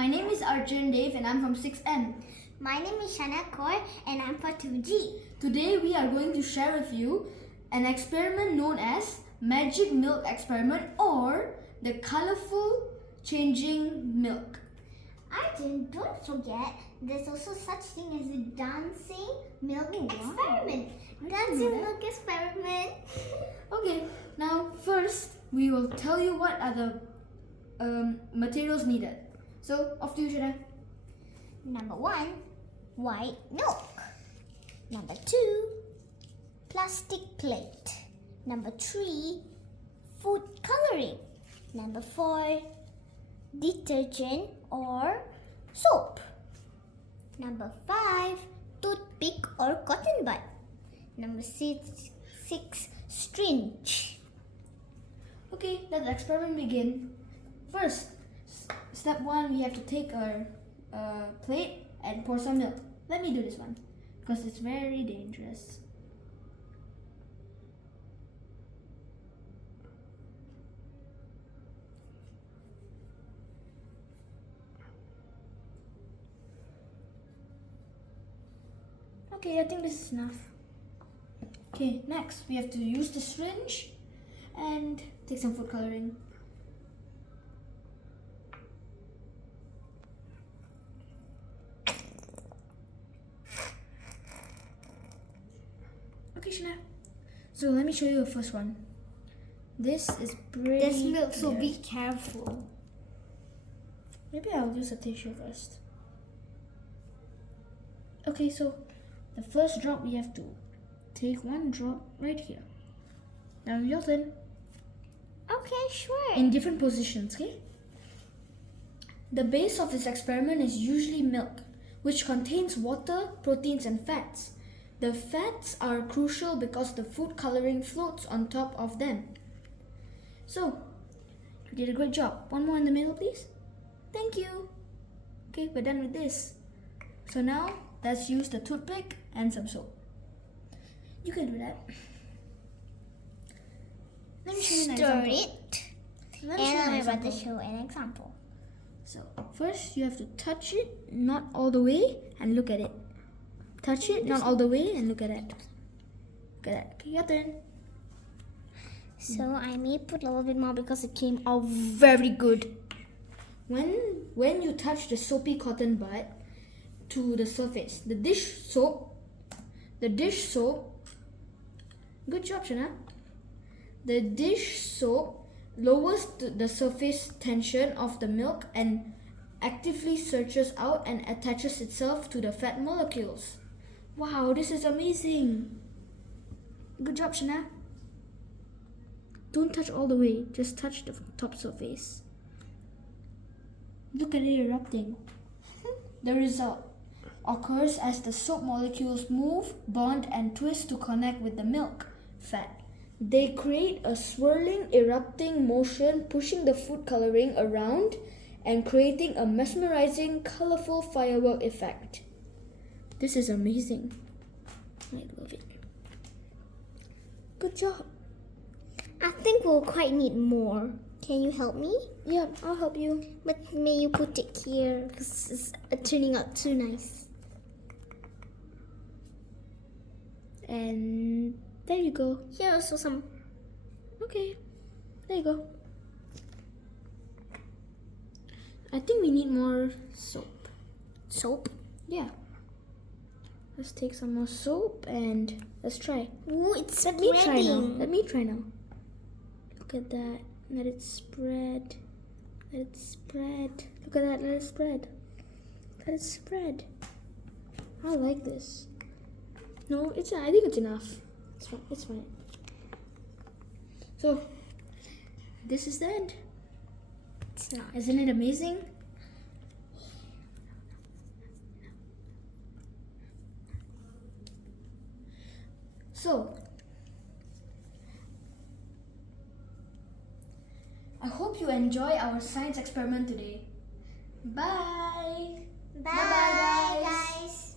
My name is Arjun Dave and I'm from 6M. My name is Shana Kaur and I'm for 2G. Today we are going to share with you an experiment known as Magic Milk Experiment or the Colorful Changing Milk. Arjun, don't forget, there's also such thing as a dancing milk experiment. Dancing milk experiment. Okay, now first we will tell you what are the materials needed. So, off to you, Shana. Number 1, white milk. Number 2, plastic plate. Number 3, food coloring. Number 4, detergent or soap. Number 5, toothpick or cotton bud. Number 6, syringe. Okay, let the experiment begin. First, step 1, we have to take our plate and pour some milk. Let me do this one because it's very dangerous. Okay, I think this is enough. Okay, next we have to use the syringe and take some food coloring. Okay, Shana. So let me show you the first one. This is pretty. There's milk, so clear. be careful. Maybe I'll use a tissue first. Okay, so the first drop we have to take one drop right here. Now your turn. Okay, sure. In different positions, okay? The base of this experiment is usually milk, which contains water, proteins, and fats. The fats are crucial because the food coloring floats on top of them. So, you did a great job. One more in the middle, please. Thank you. Okay, we're done with this. So now, let's use the toothpick and some soap. You can do that. Let me show you an Stir example. it. Let me show you And an I'm about to example. show an example. So, first you have to touch it, not all the way, and look at it. Touch it, not all the way, and look at it. Look at that. Okay, your turn. So I may put a little bit more because it came out very good. When you touch the soapy cotton bud to the surface, the dish soap, good job, Shana. The dish soap lowers the surface tension of the milk and actively searches out and attaches itself to the fat molecules. Wow, this is amazing. Good job, Shana. Don't touch all the way, just touch the top surface. Look at it erupting. The result occurs as the soap molecules move, bond, and twist to connect with the milk fat. They create a swirling, erupting motion, pushing the food coloring around and creating a mesmerizing, colorful firework effect. This is amazing. I love it. Good job. I think we'll quite need more. Can you help me? Yeah, I'll help you. But may you put it here because it's turning out too nice. And there you go. Here also some. Okay, there you go. I think we need more soap. Soap? Yeah. Let's take some more soap and let's try. Ooh, it's Let me try now. spreading. Let me try now. Look at that. Let it spread. Let it spread. Look at that. Let it spread. Let it spread. I like this. No, I think it's enough. It's fine. It's fine. So, this is the end. It's not. Isn't it amazing? So, I hope you enjoy our science experiment today. Bye! Bye, guys.